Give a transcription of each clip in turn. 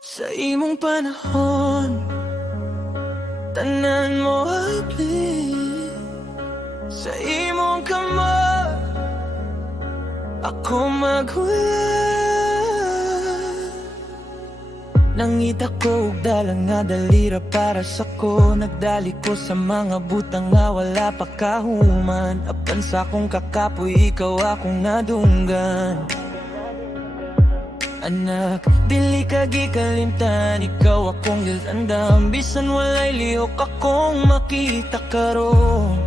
Sa imong panahon, tanan mo abli. Sa imong kamot, ako maghulat. Nangita ko og dalang nga dalira para sa ko. Nagdali ko sa mga butang nga wala pa kahuman. Apan sa akong kakapoy, ikaw akong nadunggan. Anak, dili ka gikalimtan, ikaw akong giltandam. Bisan walay lihok akong makita karon.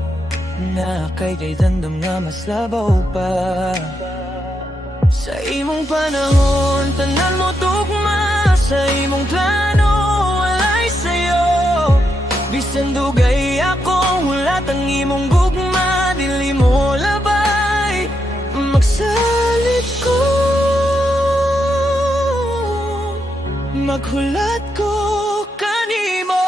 Na kay dandam nga mas labaw pa. Sa imong panahon, tanan mo tugma. Sa imong plano, walay sayo. Bisan dugay ako, hulat ang imong gugma. Dili mo labay, magsalit ko. Maghulat ko kanimo.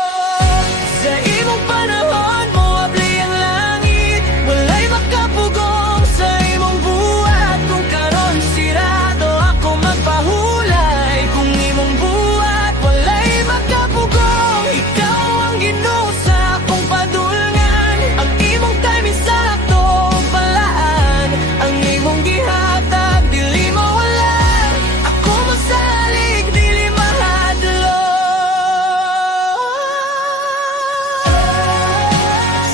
Sa imong panahon mo abli ang langit. Walay makapugong sa imong buhat. Kung karon sirado ako magpahulay. Kung imong buhat walay makapugong. Ikaw ang Ginoo sa akong padulngan. Ang imong timing sakto balaan. Ang imong gihatag dili mawala. Ako masalig dili mahadlo.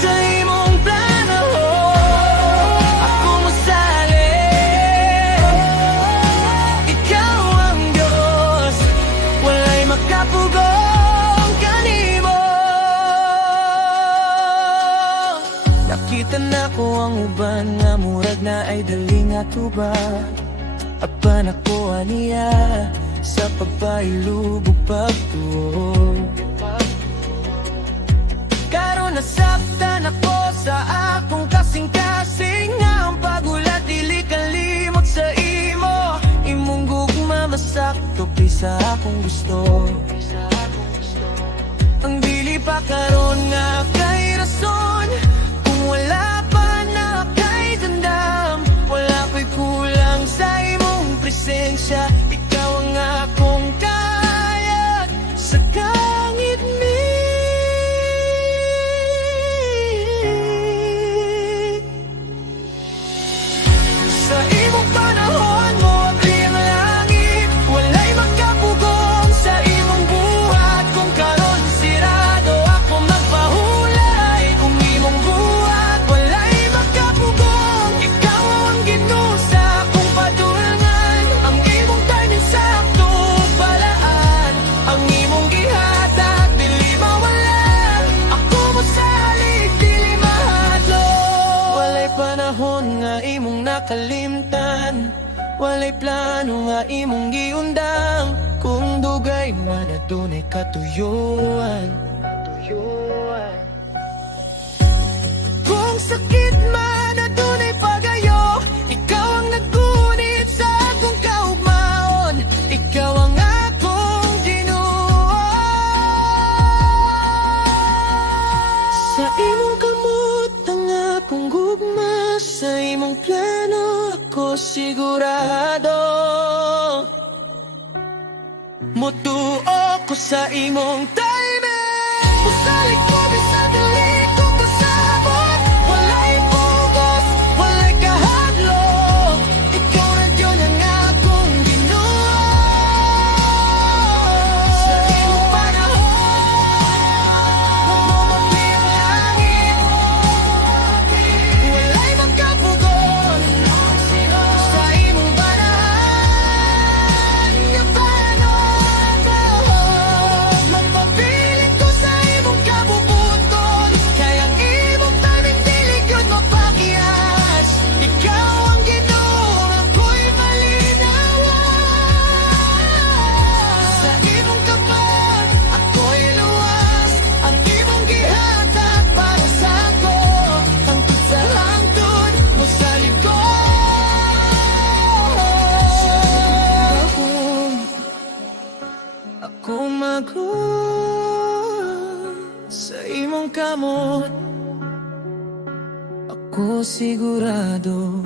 Sa imong planahon, ako masalig. Ikaw ang Diyos, walay makapugong kanimo. Nakita na ko ang uban nga murag na ay dali nga tuba. Apan ako aniya sa pagpailubog pagtuo. Karon nasaktan ako sa akong kasing-kasing. Nga ang pagulat dili kalimot sa imo. Imong gugma masakto kay sa akong gusto. Ang dili pa karon nga kay rason. Kung wala pa na kay dandam. Wala ko'y kulang sa imong presensya. Ikaw ang akong kayat sa kangit mi. Sa imong panahon mo abli ang langit. Walay magkapugong sa imong buhat. Kung karon sirado ako magpahulay. Kung imong buhat walay magkapugong. Ikaw ang Ginoo sa akong padulngan. Ang imong timing sakto balaan. Ang imong gihatag dili mawala. Ako masalig dili mahadlo. Walay panahon nga imong nakalimtan. Walay plano nga imong giundang. Kung dugay man adunay katuyuan. Kung sakit man adunay pagayo. Ikaw ang naggunit sa akong kaugmaon. Ikaw ang akong Ginoo. Sa imong kamot ang akong gugma. Sa imong plano ako sigurado. Mutuo ko sa imong timing. Musalig ko bisan dili ko kasabot. Walay pugos, walay kahadlok. Ikaw na yun ang akong Ginoo. Sa imong panahon, mababli ang langit. Walay magkapugon sa imong banahan. Nga plano ako. Magpapilit ko sa imong kabubuton. Kaya ang imong timing dili gyud mapakiyas. Ikaw ang Ginoo, ako'y malinawan. Sa imong kapag, ako'y luwas. Ang imong gihatag para sa ako. Hangtod sa hangtod, musalig ko. Ako maghulat sa imong kamot. Ako sigurado